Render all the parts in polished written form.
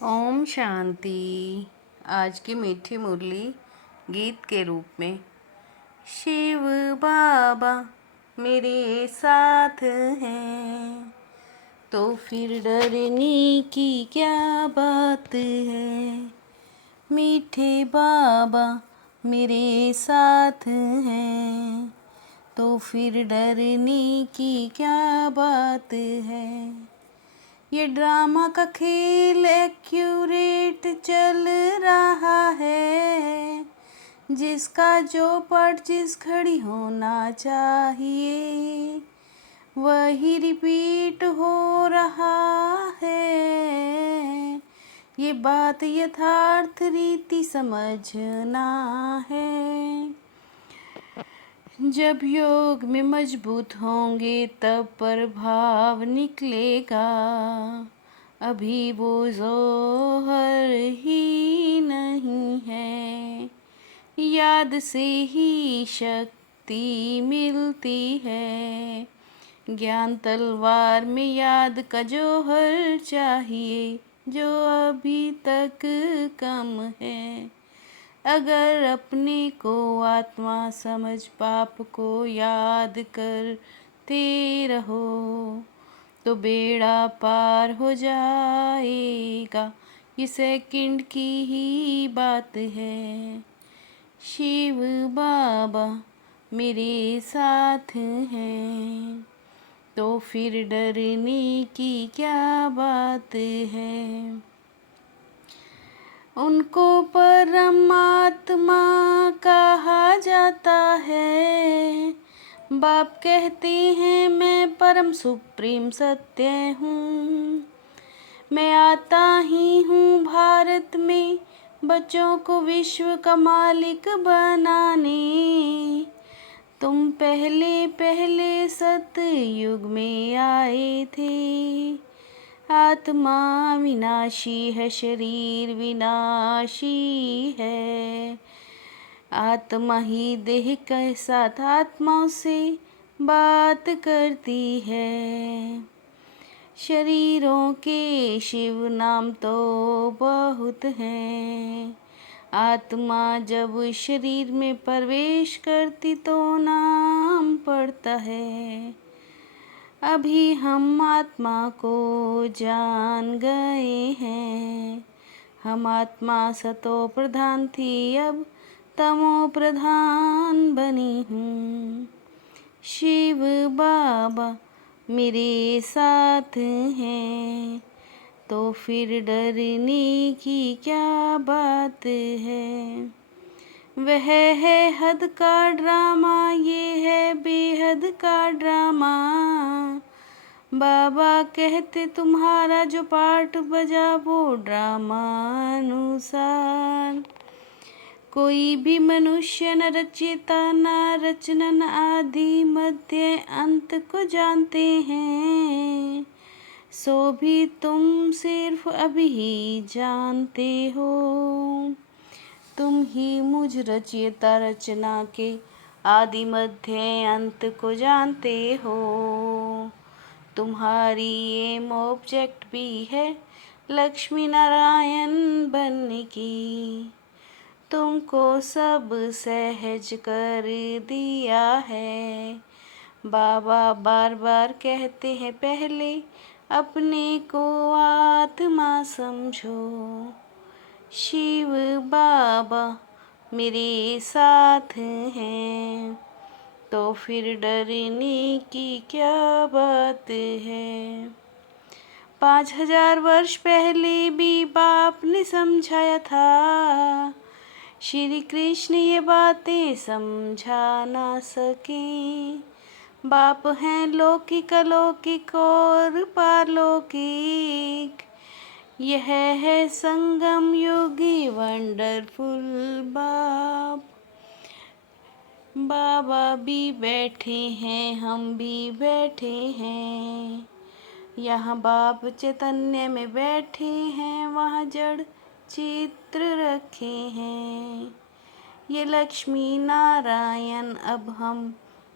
ओम शांति। आज की मीठी मुरली गीत के रूप में। शिव बाबा मेरे साथ हैं तो फिर डरने की क्या बात है। मीठे बाबा मेरे साथ हैं तो फिर डरने की क्या बात है। ये ड्रामा का खेल एक्यूरेट चल रहा है, जिसका जो पार्ट जिस घड़ी होना चाहिए वही रिपीट हो रहा है। ये बात यथार्थ रीति समझना है। जब योग में मजबूत होंगे तब प्रभाव निकलेगा। अभी वो जोहर ही नहीं है, याद से ही शक्ति मिलती है। ज्ञान तलवार में याद का जौहर चाहिए, जो अभी तक कम है। अगर अपने को आत्मा समझ पाप को याद करते रहो तो बेड़ा पार हो जाएगा। ये सेकंड की ही बात है। शिव बाबा मेरे साथ हैं तो फिर डरने की क्या बात है। उनको परमात्मा कहा जाता है। बाप कहते हैं मैं परम सुप्रीम सत्य हूँ। मैं आता ही हूँ भारत में बच्चों को विश्व का मालिक बनाने। तुम पहले पहले सतयुग में आए थे। आत्मा विनाशी है, शरीर विनाशी है। आत्मा ही देह के साथ आत्माओं से बात करती है। शरीरों के शिव नाम तो बहुत हैं। आत्मा जब शरीर में प्रवेश करती तो नाम पड़ता है। अभी हम आत्मा को जान गए हैं। हम आत्मा सतो प्रधान थी, अब तमो प्रधान बनी हूँ। शिव बाबा मेरे साथ हैं तो फिर डरने की क्या बात है। वह है हद का ड्रामा, ये है बेहद का ड्रामा। बाबा कहते तुम्हारा जो पार्ट बजा वो ड्रामा अनुसार। कोई भी मनुष्य न रचयिता न रचना न आदि मध्य अंत को जानते हैं। सो भी तुम सिर्फ अभी ही जानते हो। तुम ही मुझ रचयिता रचना के आदि मध्य अंत को जानते हो। तुम्हारी एम ऑब्जेक्ट भी है लक्ष्मी नारायण बनने की। तुमको सब सहज कर दिया है। बाबा बार बार कहते हैं पहले अपने को आत्मा समझो। शिव बाबा मेरे साथ हैं तो फिर डरने की क्या बात है। 5000 वर्ष पहले भी बाप ने समझाया था। श्री कृष्ण ये बातें समझा ना सके। बाप हैं लौकिक अलौकिक और पारलौकिक। यह है संगम योगी वंडरफुल बाप। बाबा भी बैठे हैं, हम भी बैठे हैं। यहाँ बाप चैतन्य में बैठे हैं, वहाँ जड़ चित्र रखे हैं। ये लक्ष्मी नारायण अब हम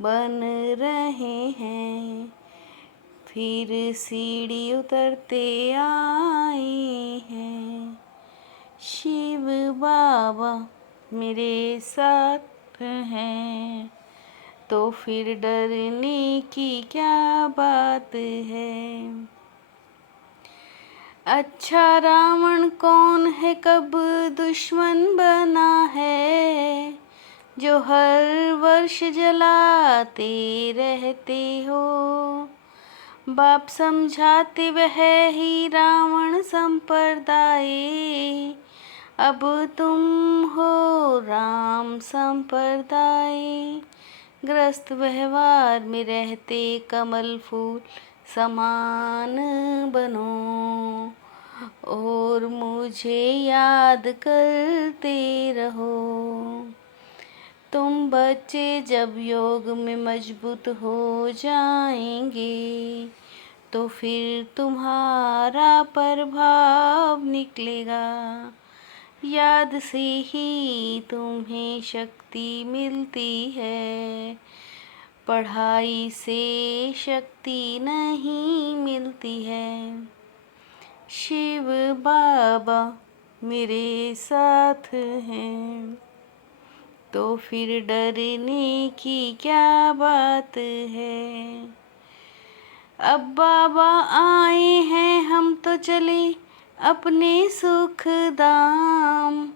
बन रहे हैं। फिर सीढ़ी उतरते आए हैं। शिव बाबा मेरे साथ हैं, तो फिर डरने की क्या बात है। अच्छा रावण कौन है, कब दुश्मन बना है, जो हर वर्ष जलाते रहते हो। बाप समझाते वह ही रावण संप्रदाय, अब तुम हो राम संप्रदाय। ग्रस्त व्यवहार में रहते कमल फूल समान बनो, और मुझे याद करते रहो। तुम बच्चे जब योग में मजबूत हो जाएंगे, तो फिर तुम्हारा प्रभाव निकलेगा। याद से ही तुम्हें शक्ति मिलती है, पढ़ाई से शक्ति नहीं मिलती है। शिव बाबा मेरे साथ हैं, तो फिर डरने की क्या बात है। अब बाबा आए हैं, हम तो चले अपने सुख धाम।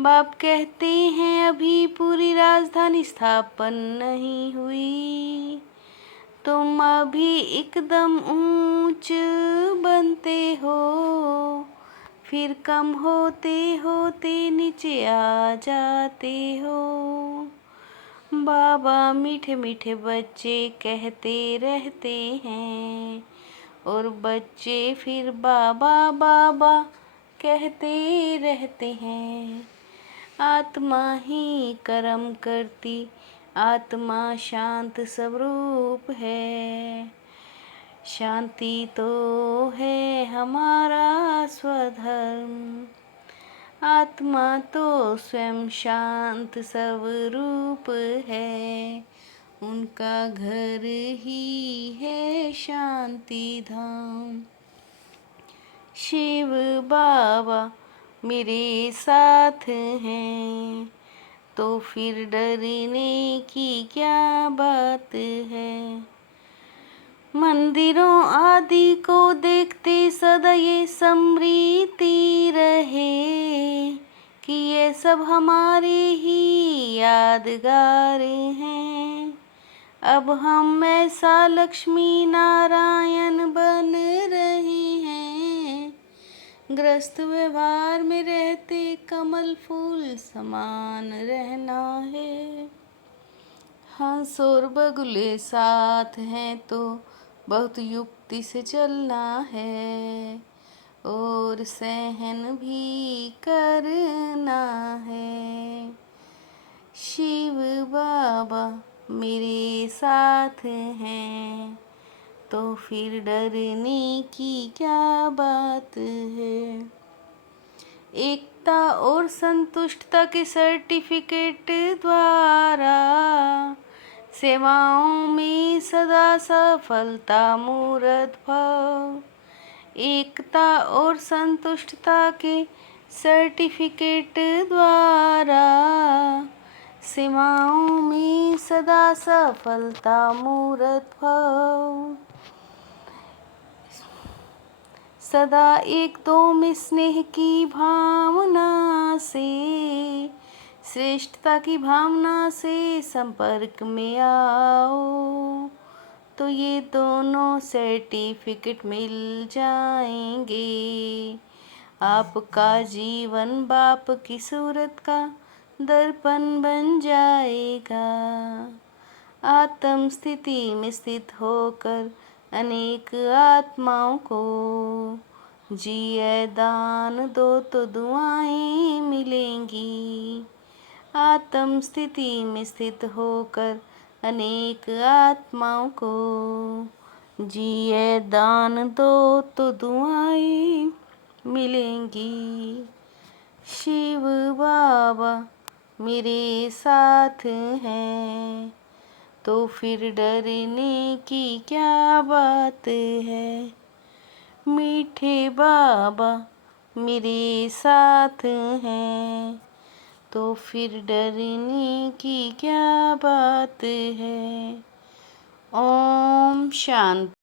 बाप कहते हैं अभी पूरी राजधानी स्थापन नहीं हुई, तुम अभी एकदम ऊंच बनते हो, फिर कम होते होते नीचे आ जाते हो। बाबा मीठे मीठे बच्चे कहते रहते हैं, और बच्चे फिर बाबा बाबा कहते रहते हैं। आत्मा ही कर्म करती, आत्मा शांत स्वरूप है, शांति तो है हमारा स्वधर्म। आत्मा तो स्वयं शांत स्वरूप है, उनका घर ही है शांति धाम। शिव बाबा मेरे साथ हैं, तो फिर डरने की क्या बात है। मंदिरों आदि को देखते सदा ये स्मृति रहे, कि ये सब हमारे ही यादगार हैं। अब हम ऐसा लक्ष्मी नारायण बन रहे हैं, ग्रस्त व्यवहार में रहते कमल फूल समान रहना है। हंस और बगुले साथ हैं, तो बहुत युक्ति से चलना है, और सहन भी करना है। शिव बाबा मेरे साथ हैं, तो फिर डरने की क्या बात है। एकता और संतुष्टता के सर्टिफिकेट द्वारा सेवाओं में सदा सफलता मूरत भव। एकता और संतुष्टता के सर्टिफिकेट द्वारा सेवाओं में सदा सफलता मूरत भव। सदा एक दो में स्नेह की भावना से, श्रेष्ठता की भावना से संपर्क में आओ, तो ये दोनों सर्टिफिकेट मिल जाएंगे। आपका जीवन बाप की सूरत का दर्पण बन जाएगा। आत्म स्थिति में स्थित होकर अनेक आत्माओं को जिए दान दो, तो दुआएं मिलेंगी। आत्म स्थिति में स्थित होकर अनेक आत्माओं को जिए दान दो, तो दुआएं मिलेंगी। शिव बाबा मेरे साथ हैं, तो फिर डरने की क्या बात है। मीठे बाबा मेरे साथ हैं, तो फिर डरने की क्या बात है। ओम शांति।